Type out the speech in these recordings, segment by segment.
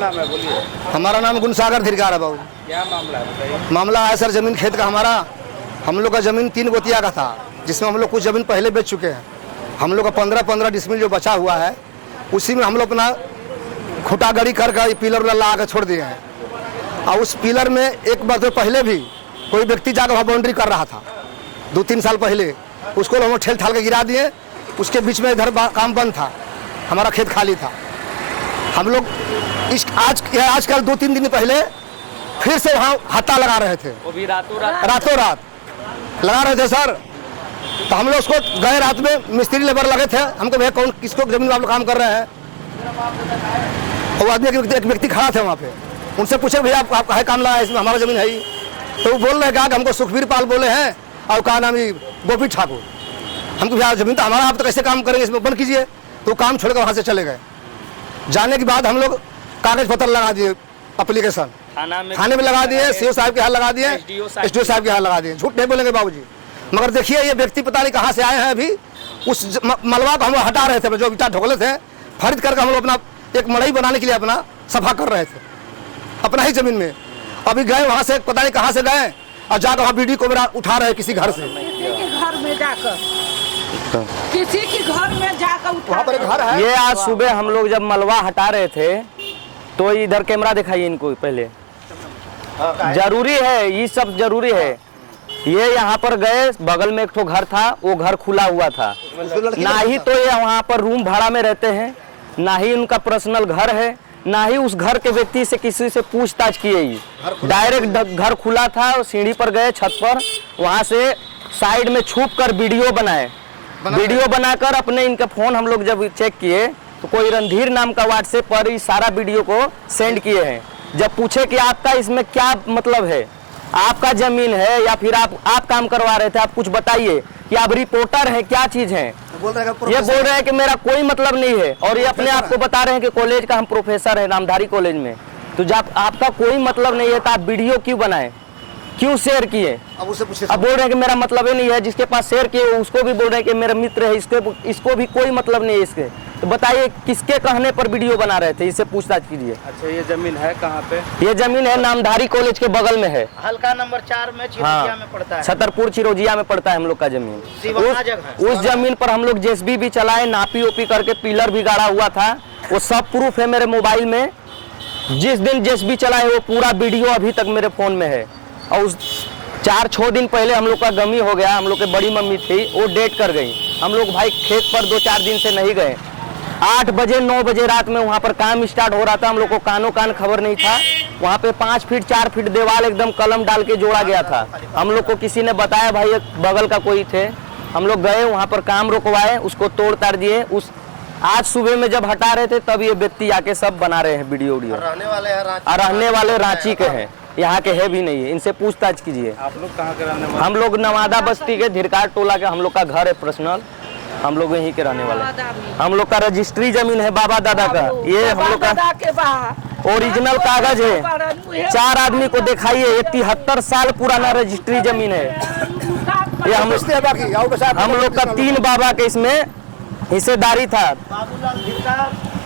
नाम है बोलिए? हमारा नाम गुणसागर धीरकार है बाबू। क्या मामला है बताइए? मामला है सर जमीन खेत का हमारा। हम लोग का जमीन 3 गोतिया का था, जिसमें हम लोग कुछ जमीन पहले बेच चुके हैं। हम लोग का 15-15 डिसमिल जो बचा हुआ है, उसी में हम लोग अपना खुटा गड़ी कर पिलर लगा कर छोड़ दिए हैं। और उस पिलर में एक बार तो पहले भी कोई व्यक्ति जाकर वहाँ बाउंड्री कर रहा था 2-3 साल पहले, उसको हम ठेल ठाल के गिरा दिए। उसके बीच में इधर काम बंद था, हमारा खेत खाली था। हम लोग आजकल 2-3 दिन पहले फिर से वहाँ हत्ता लगा रहे थे, वो भी रातों रात लगा रहे थे सर। तो हम लोग उसको गए, रात में मिस्त्री लेबर लगे थे। हमको भैया कौन किसको जमीन में आप लोग काम कर रहे हैं? वो आदमी एक व्यक्ति खड़ा थे वहाँ पे, उनसे पूछे भैया आप है काम लगा है इसमें, हमारा जमीन है ही। तो वो बोल रहे हैं कि हमको सुखबीर पाल बोले हैं और कहा नाम ही गोपी ठाकुर। हमको भैया जमीन तो हमारा, आप तो कैसे काम करेंगे, इसमें बंद कीजिए। तो काम छोड़कर वहाँ से चले गए। जाने के बाद हम लोग कागज पत्र लगा दिए, एप्लीकेशन थाने में लगा दिए, सीओ साहब के यहाँ लगा दिए, एसडीओ साहब के यहाँ लगा दिए। झूठ नहीं बोलेंगे बाबूजी। मगर देखिए ये व्यक्ति पता नहीं कहाँ से आए हैं। अभी उस मलबा को हम लोग हटा रहे थे, जो ईटा ढोले थे खरीद करके हम लोग अपना एक मड़ई बनाने के लिए अपना सफा कर रहे थे अपना ही जमीन में। अभी गए वहाँ से, पता नहीं कहाँ से गए और जाकर वहाँ बीडी को मेरा उठा रहे किसी घर से, किसी के घर में जाकर वहाँ पर एक घर है। ये आज सुबह हम लोग जब मलबा हटा रहे थे तो इधर कैमरा दिखाइए इनको पहले। जरूरी है, ये सब जरूरी है। ये यहाँ पर गए, बगल में एक ठो घर था, वो घर खुला हुआ था। ना ही तो ये वहाँ पर रूम भाड़ा में रहते हैं, ना ही उनका पर्सनल घर है, ना ही उस घर के व्यक्ति से किसी से पूछताछ की है। डायरेक्ट घर खुला था, सीढ़ी पर गए छत पर, वहाँ से साइड में छुप कर वीडियो बनाए। वीडियो बनाकर अपने इनका फोन हम लोग जब चेक किए तो कोई रणधीर नाम का व्हाट्सएप पर इस सारा वीडियो को सेंड किए हैं। जब पूछे कि आपका इसमें क्या मतलब है, आपका जमीन है या फिर आप काम करवा रहे थे, आप कुछ बताइए कि आप रिपोर्टर हैं, क्या चीज है। ये बोल रहे हैं कि मेरा कोई मतलब नहीं है, और ये अपने आप को बता रहे हैं कि कॉलेज का हम प्रोफेसर है, नामधारी कॉलेज में। तो जब आपका कोई मतलब नहीं है तो आप वीडियो क्यों बनाए, क्यों शेयर किए? अब बोल रहे हैं कि मेरा मतलब ही नहीं है। जिसके पास शेयर किए उसको भी बोल रहे हैं कि मेरा मित्र है, इसको भी कोई मतलब नहीं है इसके। तो बताइए किसके कहने पर वीडियो बना रहे थे, इससे पूछताछ कीजिए। अच्छा, ये जमीन है कहाँ पे? ये जमीन है नामधारी कॉलेज के बगल में है, हल्का नंबर 4 में चिरौंजिया में पड़ता है। छतरपुर चिरौंजिया में पड़ता है हम लोग का जमीन। उस जमीन पर हम लोग जेसीबी भी चलाए, नापी ओपी करके पिलर भी गाड़ा हुआ था। वो सब प्रूफ है मेरे मोबाइल में। जिस दिन जेसीबी चलाए वो पूरा वीडियो अभी तक मेरे फोन में है। और उस 4-6 दिन पहले हम लोग का गमी हो गया, हम लोग के बड़ी मम्मी थी, वो डेट कर गई। हम लोग भाई खेत पर 2-4 दिन से नहीं गए। 8 बजे 9 बजे रात में वहाँ पर काम स्टार्ट हो रहा था, हम लोग को कानों कान खबर नहीं था। वहाँ पे 5 फीट 4 फीट दीवार एकदम कलम डाल के जोड़ा गया था। हम लोग को किसी ने बताया, भाई बगल का कोई थे। हम लोग गए वहाँ पर काम रुकवाए, उसको तोड़ ताड़ दिए। आज सुबह में जब हटा रहे थे तब ये व्यक्ति आके सब बना रहे हैं वीडियो। रहने वाले रांची के हैं, यहाँ के है भी नहीं है। इनसे पूछताछ कीजिए। आप लोग कहाँ के रहने वाले? हम लोग नवादा बस्ती के धीरकार टोला के, हम लोग का घर है पर्सनल, हम लोग यहीं के रहने वाले। हम लोग का रजिस्ट्री जमीन है बाबा दादा का। ये हम लोग का ओरिजिनल कागज है। 4 आदमी को दिखाइए, ये 73 साल पुराना रजिस्ट्री जमीन है। ये हम लोग का 3 बाबा के इसमें हिस्सेदारी था।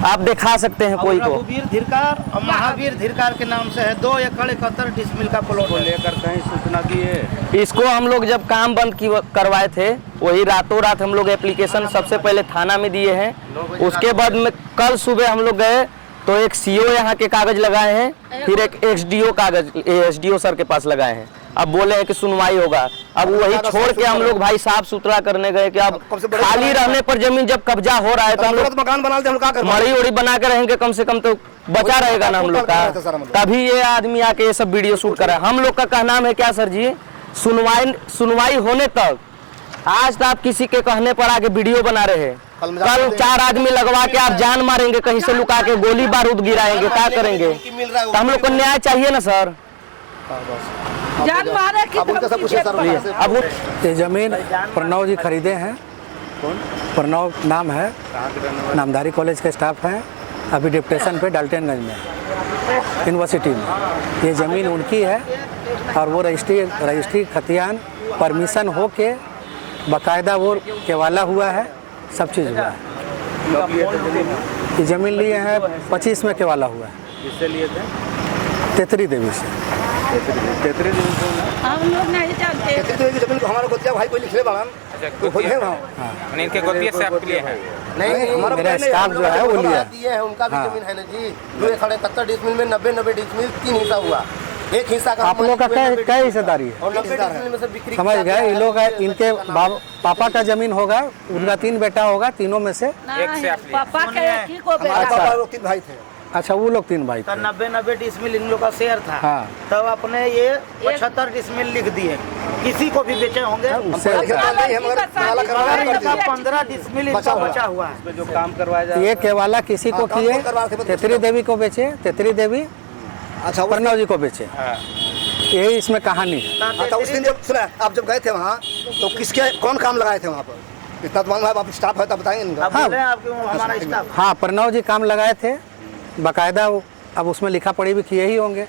आप दिखा सकते हैं कोई को। रघुवीर धीरकार और महावीर धीरकार के नाम से है। 2 एकड़ 71 डिसमिल का प्लॉट लेकर कहीं सूचना की है? इसको हम लोग जब काम बंद करवाए थे, वही रातों रात हम लोग एप्लीकेशन सबसे पहले थाना में दिए हैं। उसके बाद में कल सुबह हम लोग गए तो एक सीओ यहाँ के कागज लगाए हैं, फिर एक एसडीओ सर के पास लगाए हैं। अब बोले हैं कि सुनवाई होगा। अब वही छोड़ के हम लोग भाई साफ सुथरा करने गए कि अब खाली रहने पर जमीन जब कब्जा हो रहा है तो हम लोग मकान बना लेते, हम क्या करें? मड़ी उड़ी बना के रहेंगे, कम से कम तो बचा रहेगा ना हम लोग का। तभी ये आदमी आके ये सब वीडियो शूट कर रहा है। हम लोग का कहना है क्या सर जी, सुनवाई होने तक आज तो आप किसी के कहने पर आके वीडियो बना रहे हैं, कल 4 आदमी लगवा के आप जान मारेंगे, कहीं से लुका के गोली बारूद गिराएंगे, क्या करेंगे? तो हम लोग को न्याय चाहिए ना सर। जान मारे अब ये जमीन प्रणव जी खरीदे हैं। प्रणव नाम है, नामधारी कॉलेज के स्टाफ हैं, अभी डिप्टेशन पे डाल्टनगंज में यूनिवर्सिटी में। ये ज़मीन उनकी है और वो रजिस्ट्री खतियान परमिशन हो के बाकायदा वो केवाला हुआ है, सब चीज़ हुआ है। ये ज़मीन लिए हैं 25 में केवाला हुआ है, किससे लिए थे? तेतरी देवी से। तेतरी दिन से ना? हम लोग नहीं जानते। कहते थे कि जमीन को हमारा गोतिया भाई कोई लिखले बाड़न तो खोज है वहाँ। इनके गोतिये से आपके लिए है? नहीं हमारा मेरा नहीं, स्टाफ हम जो लोग है वो लिया। दिए हैं, उनका भी जमीन है ना जी। 2 एकड़ 71 डिसमिल में 90 डिसमिल 3 हिस्सा हुआ। एक हिस्सा का आप लोग का क्या हिस्सेदारी है? और 90 डिसमिल में से बिक्री समझ गए, ये लोग इनके पापा का जमीन होगा, उनका 3 बेटा होगा, तीनों में से नहीं, पापा के एक ही को हमारे बेटा। पापा लोग 3 भाई थे। अच्छा वो लोग 3 भाई तो थे। 90 डिसमिल इन लोग का शेयर था। हाँ। तब अपने ये 75 डिसमिल लिख दिए, किसी को भी बेचे होंगे। उससे हम अच्छा। नहीं, हम अगर काला करवा रहे हैं इनका 15 डिसमिल इनका बचा हुआ है। इसमें जो काम करवाया जाए ये केवाला किसी को काम किए, कौन करवा रहे थे? तेतरी देवी को बेचे, तेतरी देवी अच्छा वो प्रणव जी को बेचे। यही इसमें कहानी है। अच्छा उस दिन जब सुना आप जब गए थे वहाँ तो किसके कौन काम लगाए थे वहाँ पर? इतना तो मालूम है, आप स्टाफ है तब बताएंगे इनका। अब बोले आपके हमारा स्टाफ। हाँ, प्रणव जी काम लगाए थे बाकायदा, अब उसमें लिखा पढ़ी भी किए ही होंगे,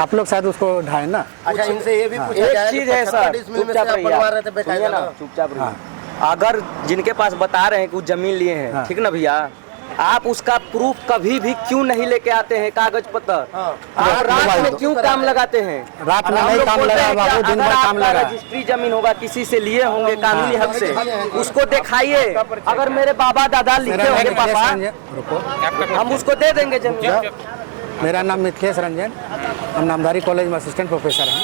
आप लोग शायद उसको ढाए ना। अच्छा इनसे ये भी पूछा एक जाए चीज कि है 75 सर, डिसमिल में से चुपचाप आप रहिए बनवा आप। रहे थे बेटा सुनिए ना, जाना। चुपचाप रहिए। अगर जिनके पास बता रहे हैं कि वो जमीन लिए हैं, हाँ। ठीक ना भैया, आप उसका प्रूफ कभी भी क्यों नहीं लेके आते हैं, कागज पत्र? आप रात में क्यों काम लगाते हैं? रात में हम नहीं लोग काम बोलते लगा हैं बाबू, कि दिन अगर भर काम आपका लगा। रजिस्ट्री जमीन होगा, किसी से लिए होंगे कानूनी हक से, उसको दिखाइए। अगर मेरे बाबा दादा लिखे मेरा होंगे नाम पापा, मिथिलेश रंजन, रुको। हम उसको दे देंगे जमीन। मेरा नाम मिथिलेश रंजन, हम नामधारी कॉलेज में असिस्टेंट प्रोफेसर हैं।